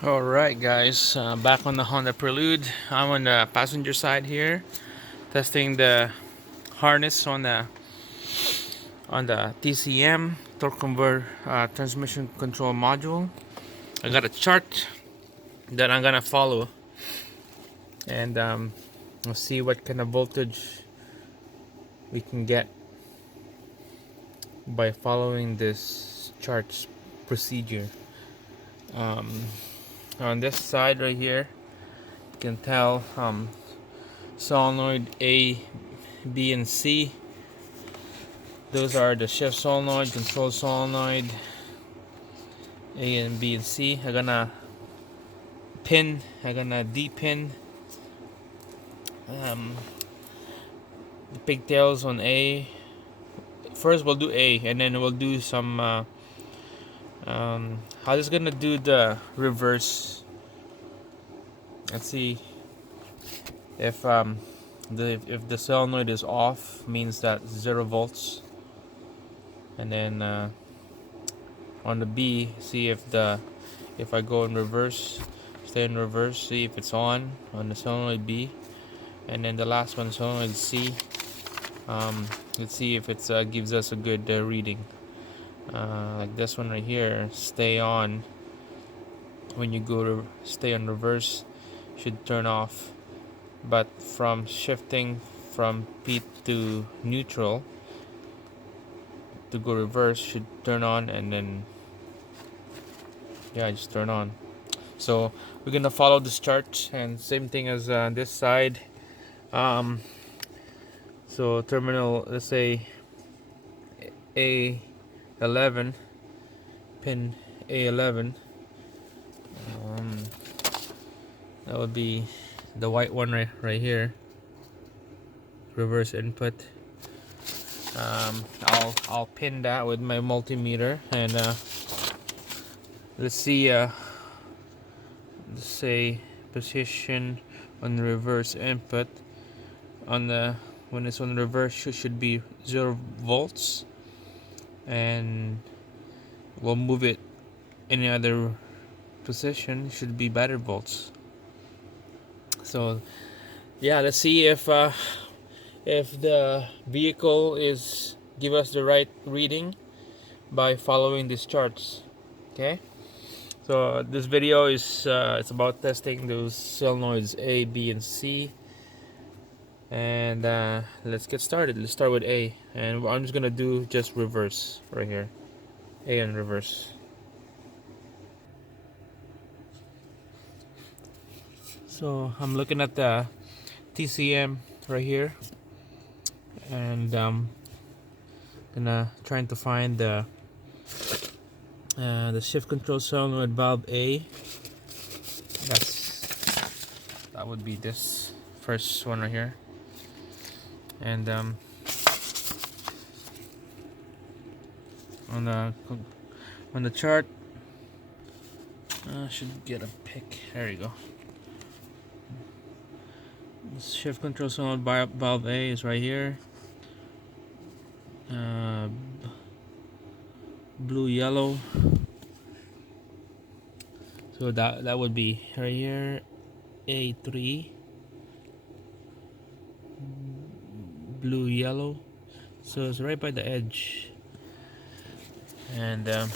Alright guys, back on the Honda Prelude. I'm on the passenger side here, testing the harness on the TCM torque converter transmission control module. I got a chart that I'm gonna follow, and we'll see what kind of voltage we can get by following this chart's procedure. Um, on this side right here, you can tell solenoid A, B, and C. Those are the shift solenoid, control solenoid, A and B and C. I'm gonna de-pin um, the pigtails on A. First we'll do A, and then we'll do some I'm just gonna do the reverse. Let's see if if the solenoid is off, means that 0 volts. And then on the B, see if I go in reverse, stay in reverse, see if it's on the solenoid B. And then the last one, solenoid C. Let's see if it gives us a good reading. Like this one right here, stay on. When you go to stay on reverse, should turn off. But from shifting from P to neutral to go reverse, should turn on, and then yeah, just turn on. So we're gonna follow this chart, and same thing as this side. So terminal, let's say A11, pin A11. That would be the white one right here. Reverse input. I'll pin that with my multimeter, and let's see. Let's say position on the reverse input. When it's on reverse, should be 0 volts, and we'll move it any other position, should be better volts. So yeah, let's see if the vehicle is give us the right reading by following these charts. Okay, so this video is it's about testing those solenoids A, B, and C. And let's get started. Let's start with A, and I'm just gonna do just reverse right here. A and reverse. So I'm looking at the TCM right here, and gonna trying to find the shift control solenoid valve A. That would be this first one right here, and on the chart, should get a pick. There you go. Shift control solenoid valve A is right here. Blue, yellow. So that would be right here. A3. Blue, yellow. So it's right by the edge. And as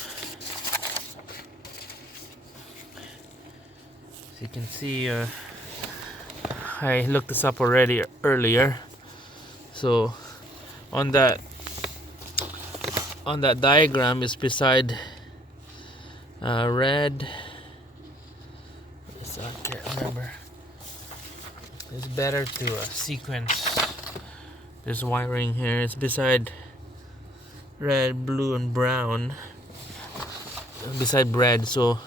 you can see, I looked this up already earlier. So on that diagram is beside red. I can't remember. It's better to sequence this wiring here. It's beside red, blue, and brown. Beside red, so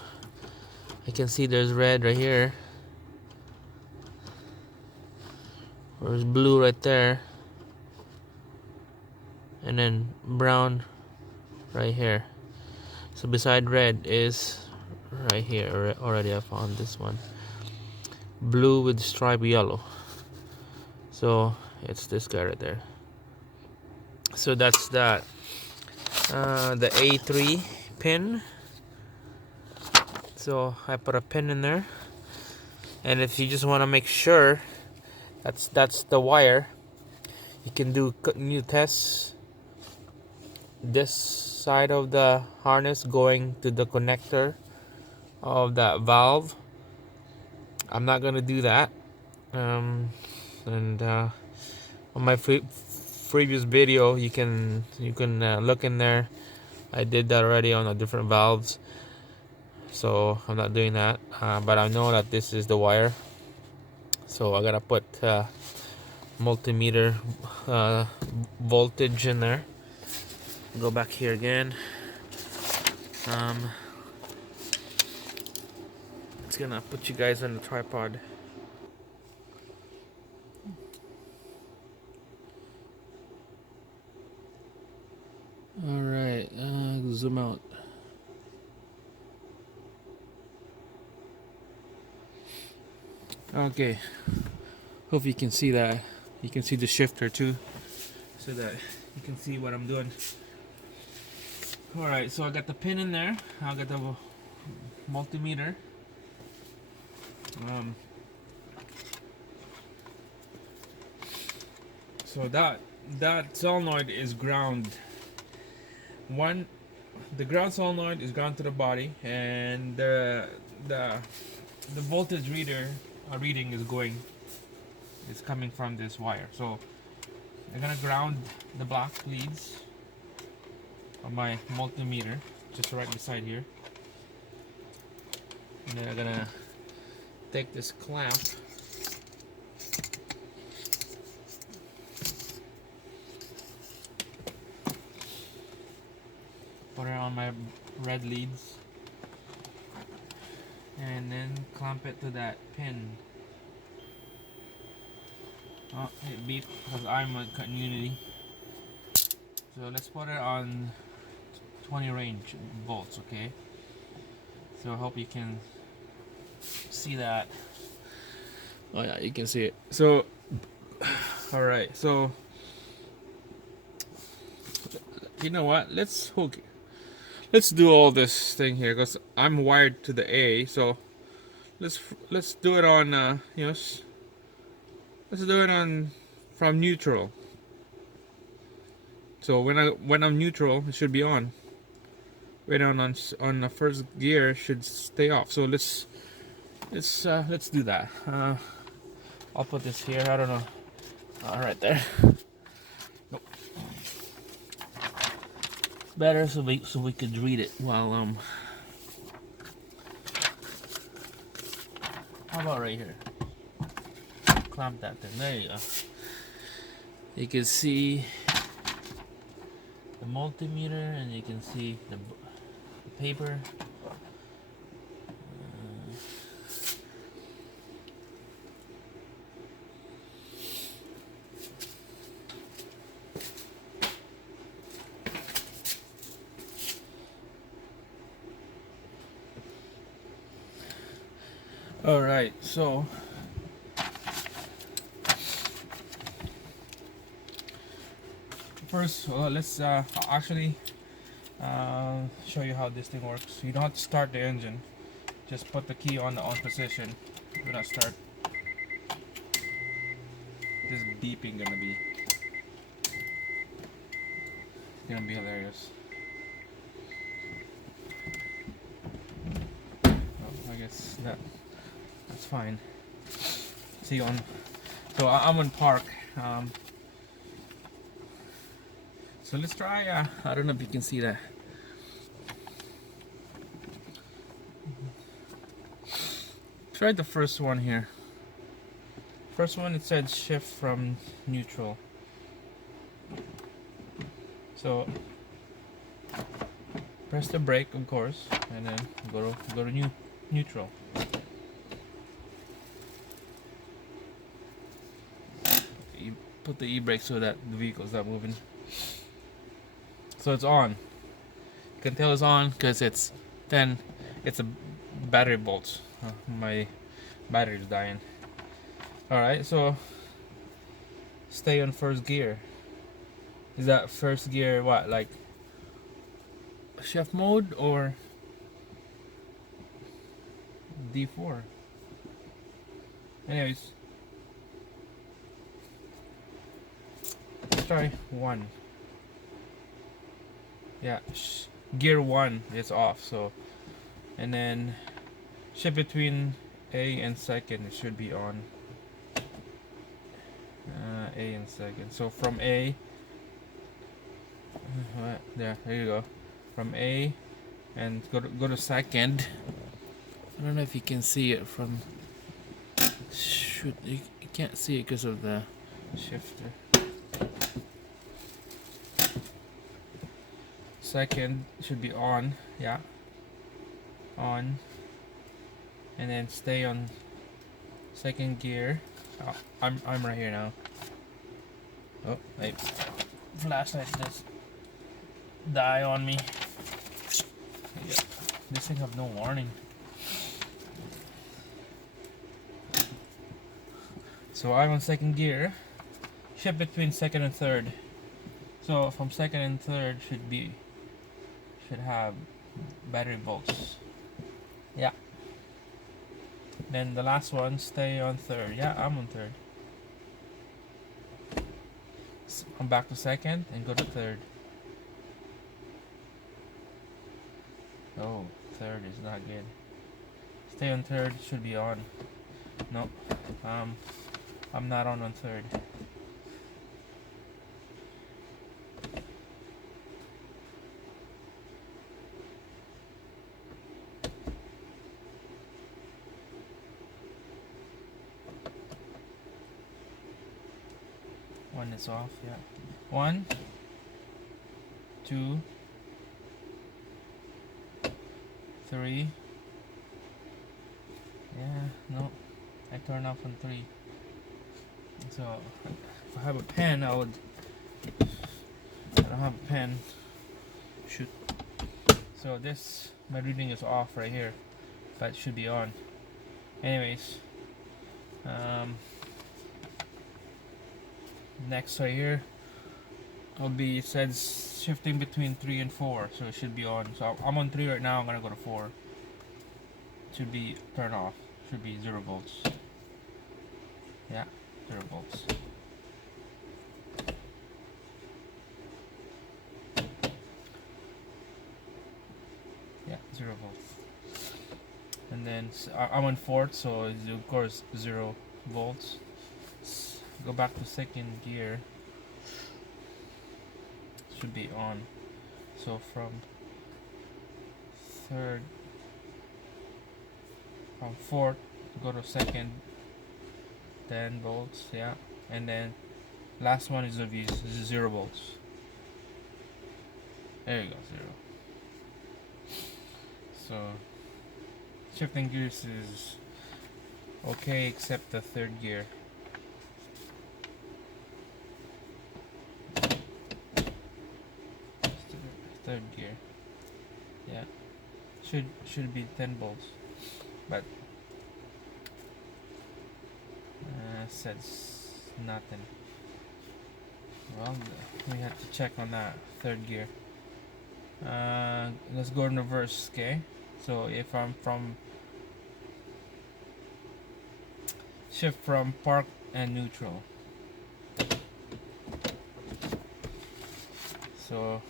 I can see there's red right here. There's blue right there, and then brown right here. So beside red is right here. Already I found this one. Blue with stripe yellow. So it's this guy right there. So that's that. The A3 pin. So I put a pin in there, and if you just want to make sure that's the wire, you can do new tests. This side of the harness going to the connector of that valve. I'm not gonna do that. And on my previous video, you can look in there. I did that already on the different valves, so I'm not doing that. But I know that this is the wire, so I gotta put multimeter voltage in there. Go back here again. It's gonna put you guys on the tripod. All right, zoom out. Okay, hope you can see that. You can see the shifter too, so that you can see what I'm doing. All right, so I got the pin in there. I got the multimeter. So that solenoid is ground. The ground solenoid is ground to the body, and the voltage reading is coming from this wire. So I'm gonna ground the black leads of my multimeter just right beside here, and then I'm gonna take this clamp, put it on my red leads, and then clamp it to that pin. Oh, it beeped because I'm a continuity. So let's put it on 20 range volts, okay? So I hope you can see that. Oh yeah, you can see it. So, all right. So, you know what? Let's do all this thing here because I'm wired to the A. So let's do it on let's do it on from neutral. So when I'm neutral, it should be on. When on the first gear, it should stay off. So let's do that. I'll put this here. I don't know. Right there. Nope. Better so we could read it while How about right here? Clamp that thing. There you go. You can see the multimeter, and you can see the paper. All right, so first let's actually show you how this thing works. You don't have to start the engine, just put the key on the on position. Do not start. This beeping gonna be hilarious. Oh, I guess that's fine. See on. So I'm on park. So let's try. I don't know if you can see that. Try the first one here. First one, it said shift from neutral. So press the brake, of course, and then go to neutral. You put the e-brake so that the vehicle's not moving. So it's on. You can tell it's on because it's a battery bolt. My battery's dying. Alright, so stay on first gear. Is that first gear what, like shift mode or D4. Anyways, let's try 1. Yeah, gear 1 is off, so, and then shift between A and second, it should be on. A and second. So from A, there you go. From A and go to second. I don't know if you can see it from. Shoot, you can't see it because of the shifter. Second should be on, yeah, on, and then stay on second gear. Oh, I'm right here now. Oh, wait, flashlight just die on me. Yeah. This thing have no warning. So I'm on second gear. Shift between second and third. So from second and third should have battery volts. Yeah. Then the last one, stay on third. Yeah, I'm on third. So I'm back to second and go to third. Oh, third is not good. Stay on third, should be on. Nope. I'm not on third. One is off, yeah. 1, 2, 3. Yeah, no. I turn off on 3. So if I have a pen, I don't have a pen. Shoot. So this, my reading is off right here, but it should be on. Anyways, next right here, it says shifting between 3 and 4, so it should be on. So I'm on 3 right now. I'm gonna go to 4. Should be turn off. Should be 0 volts. Yeah, 0 volts. Yeah, 0 volts. And then I'm on 4th, so it's of course 0 volts. Go back to second gear. Should be on. So from third, from 4th, go to second, 10 volts, yeah, and then last one is 0 volts. There you go, 0. So shifting gears is okay except the third gear. Third gear, yeah, should be 10 volts, but says nothing. Well, we have to check on that third gear. Let's go in reverse, okay? So if I'm from shift from park and neutral. So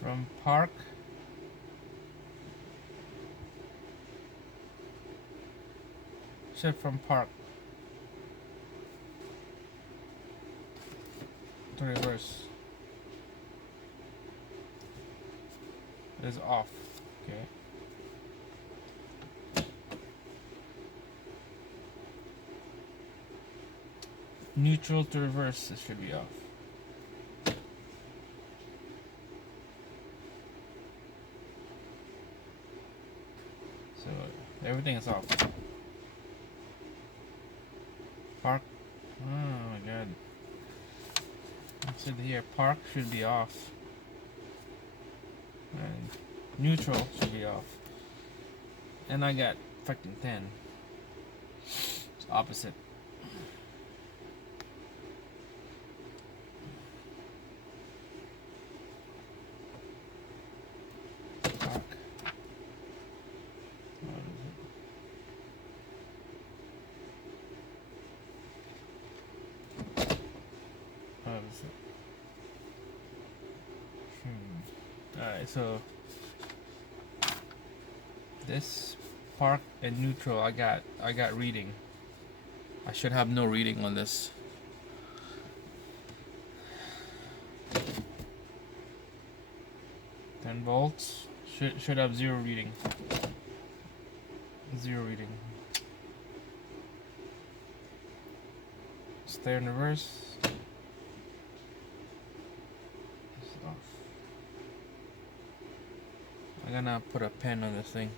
from park shift from park to reverse is off, okay? Neutral to reverse, it should be off. So everything is off. Park, oh my god. It said here park should be off. And neutral should be off. And I got fucking 10. It's opposite. Alright, so this park and neutral I got reading. I should have no reading on this. $10 should have zero reading. Zero reading. Stay in reverse. It's off. I'm gonna put a pen on this thing.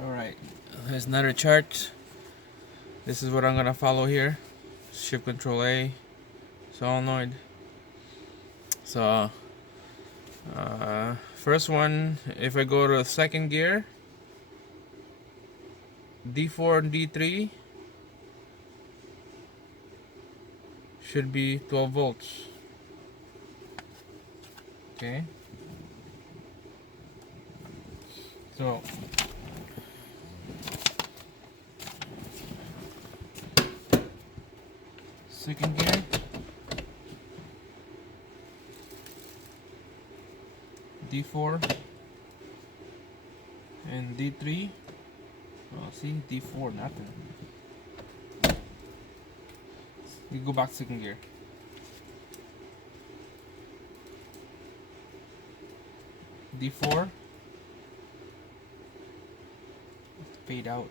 Alright, there's another chart. This is what I'm gonna follow here. Shift Control A, solenoid. So first one, if I go to second gear, D4 and D3 should be 12 volts. Okay. So second gear, D4 and D3. Oh, see, D4, nothing. You go back second gear. D4. Fade out.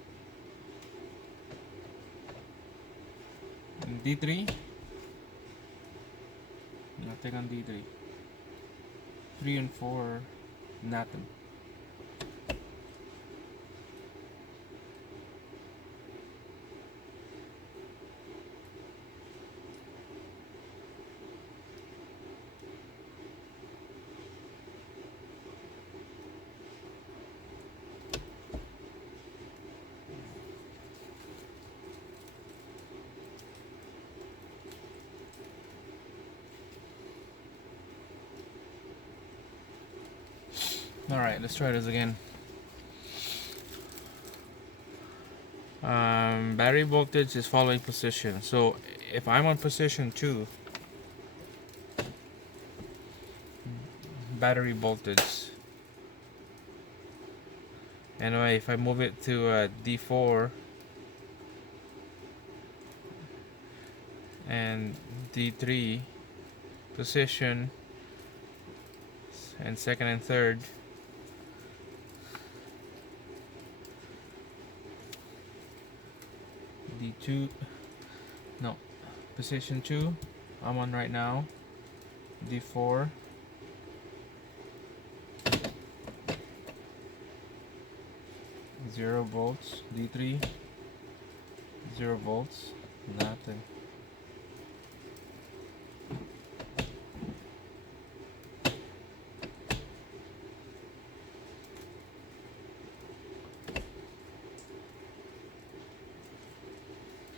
And D3. Nothing on D3. 3 and 4, nothing. Alright, let's try this again. Battery voltage is following position. So if I'm on position 2, battery voltage. Anyway, if I move it to D4 and D3 position and second and third, D2, no, position 2 I'm on right now, D4, zero volts, D3, 0 volts, nothing.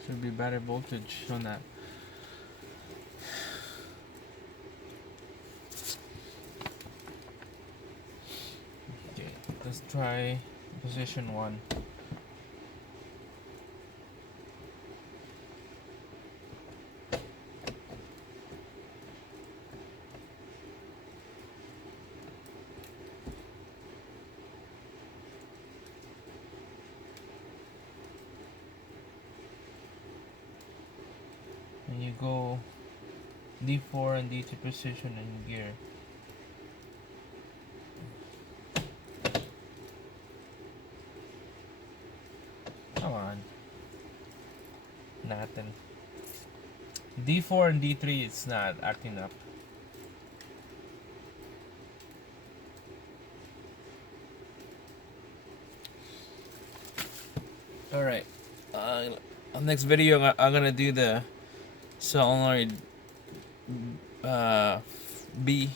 Should be better voltage on that. Okay, let's try position 1. And you go D4 and D2 position in gear. Come on. Nothing. D4 and D3 it's not acting up. Alright. On next video I'm gonna do the solenoid B